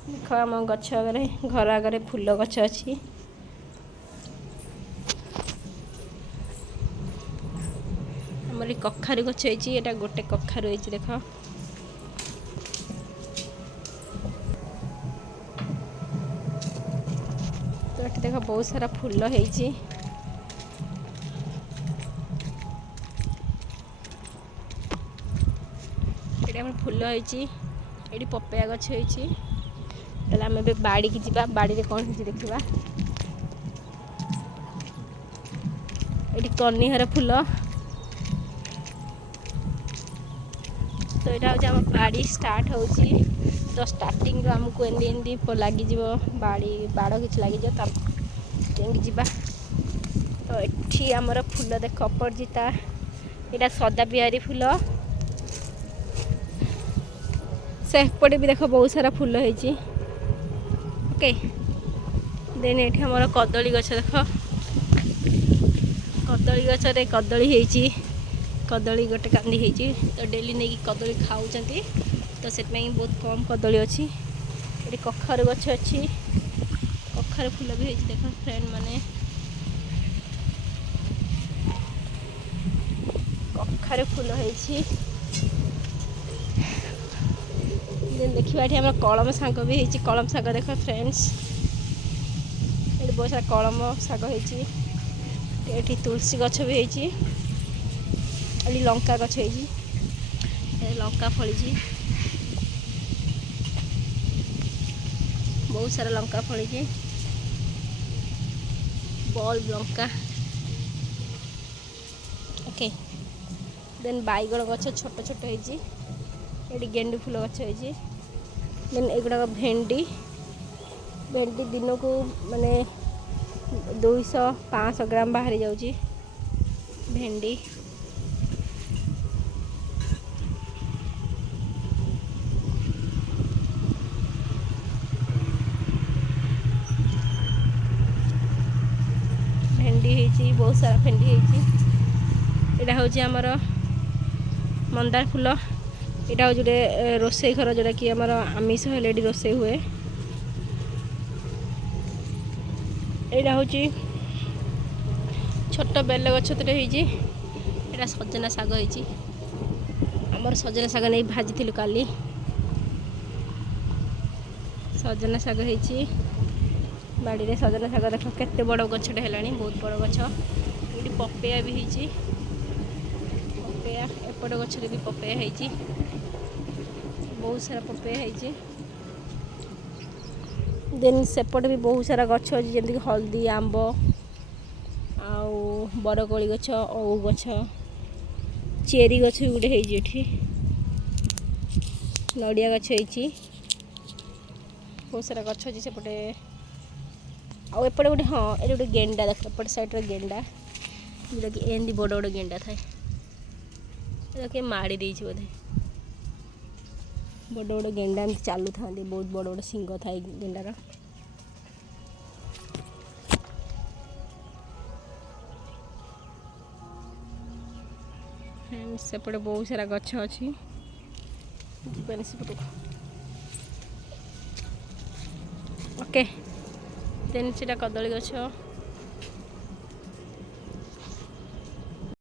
देख आम गछ आगे घर आगे फूल गछ अच्छी आमर कखारु गछ है गोटे कखारु है देख तो ये देख बहुत सारा फूल है फूल है पपया गछ है आम बाड़ी की जीवा बाड़ी रे कौन है देखा ये कनिहर फूल तो यहाँ हूँ आम बाड़ी स्टार्ट हो तो स्टार्टिंग आमको एमती लग बाड़ी बाड़ कि लग जा तो ये आमर फूल देख अपरजिता यहाँ सदा बिहारी फूल सेपटे भी देख बहुत सारा फूल है ओके देन ये आमर कदली गछ देख कदली गचरे कदली है कदली गोटे कांदी है तो डेली नहीं कदली खाऊँ तो से बहुत कम कदली अच्छी ये कखारु गछ अच्छी कखारु फूल भी है देख फ्रेंड माने कखारु फूल है देखिए ये कलम शाग भी है कलम शाग देख फ्रेंड्स ये बहुत सारा कलम शाग है तुलसी गछ भी है लंका गछ है लंका फली बहुत सारा लंका फली बॉल लंका ओके देन बैगण गछ छोट छोट है गेंडू फूल गछ है देन एगुड़ा भेंडी भेंडी दिन को माने 200-500 ग्राम बाहरी जाऊँगी भेंडी भेंडी बहुत सारा भेंडी यहाँ हूँ आमर मंदार फूल यहाँ हूँ जोटे रोसई घर जोटा कि आमर आमिष हेले रोसई हुए यहाँ हूँ छोट बेल गछ यहाँ सजना शाग आमर सजना शाग नहीं भाजी काली सजना शाग बाड़ी रे सजना शाग देख केते बड़ गछटे है बहुत बड़ गछ ये पपया भी है पपया एपट गछरे भी पपया है बहुत सारा पपया है देन सेपट भी बहुत सारा गछ अच्छी जमीक हल्दी आंब आउ बरकोली गछ ओउ गछ चेरी गछ भी गोटे है नड़िया गछ है बहुत सारा गछ अच्छी सेपटे आउ एपटे गोटे हाँ ये गोटे गेंडा देख एपट साइड गेंडा जोटा कि एमती बड़ बड़ गेंडा थाए किए माड़ी देती बोधे बड़ बड़ गेंडा एमती चालू था बहुत बड़ बड़ सिंग थाए गेंडार सेपटे बहुत सारा गछ अच्छी ओके देन से कदली गछ